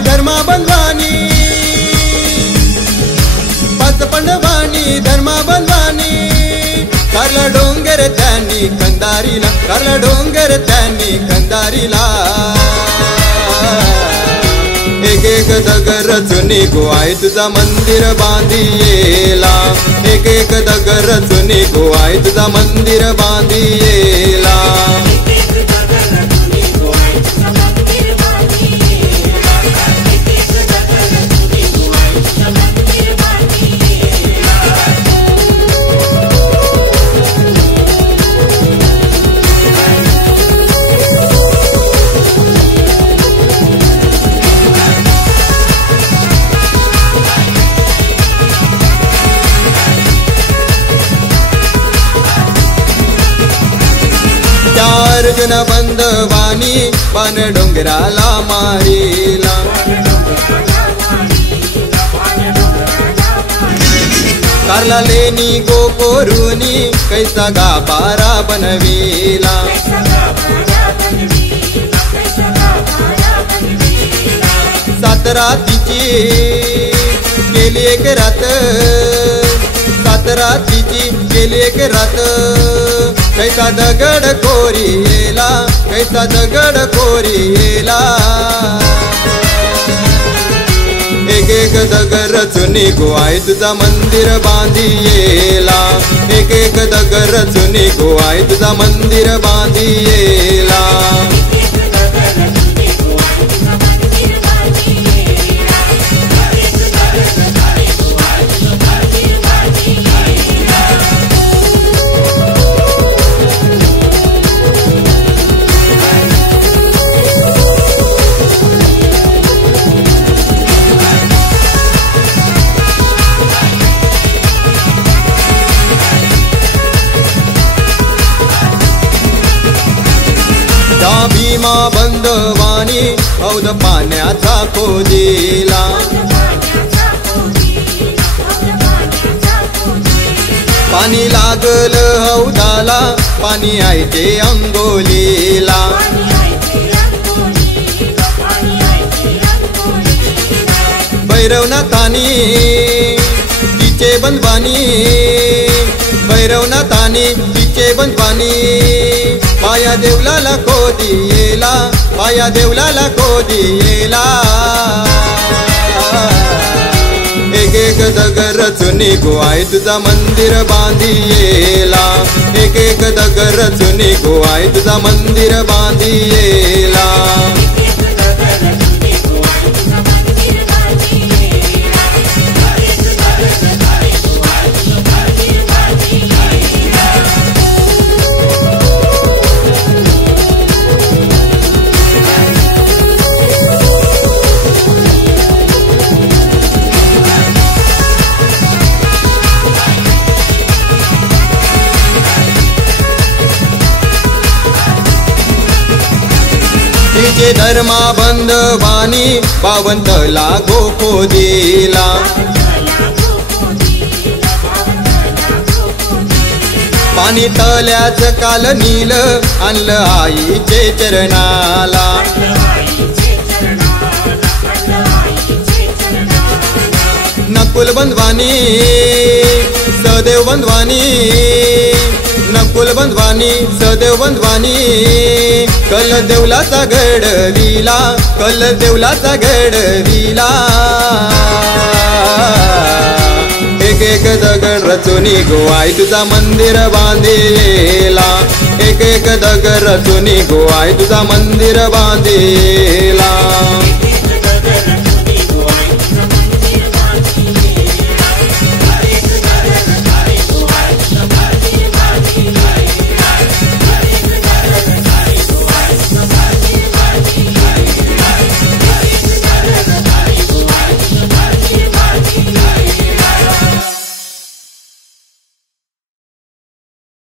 धर्मा बंधवानी, पाच पांडवानी धर्मा बंधवानी, कारला डोंगर त्यांनी कंधारीला, कारला डोंगर त्यांनी कंधारीला। एक एक दगड रचून गोवाय तुझा मंदिर बांधियेला, एक एक दगड रचून गोवाय तुझा मंदिर बांधियेला। अर्जुन बंधवानी पान डोंगराला मारिला, कारला लेनी गोकोरुनी कैसा गाभारा बनविला। सात रातीची केली एक रात, सात रातीची केली एक रात, कैसा दगड कोरियेला, कैसा दगड कोरियेला। एक एक दगड रचून गोवाय तुझा मंदिर बांधियेला, एक एक दगड रचून गोवाय तुझा मंदिर बांधियेला। भीमा बंधवानी हौद पाण्याचा खोदिला, पाणी लागल हौदाला, पाणी आहे ते अंगोलीला। भैरवनाथानी तिचे बंधवानी, भैरवनाथानी तिचे बंधवानी, पाया देवलाला खोदियेला, पाया देवलाला खोदियेला। एक एक दगड रचून गोवाय तुझा मंदिर बांधियेला, एक एक दगड रचून गोवाय तुझा मंदिर बांधियेला। तिचे धर्मा बंधवानी पावनतला गोखोदिला, पाणी तल्याच काल नील आणलं आईचे चरणाला। नकुल बंधवानी सदेव बंधवानी, नकुल बंधवानी सदेव बंधवानी, कल देवलाचा घडविला, कल देवलाचा घडविला। एक एक दगड रचून गोवाय तुझा मंदिर बांधियेला, एक एक दगड रचून गोवाय तुझा मंदिर बांधियेला।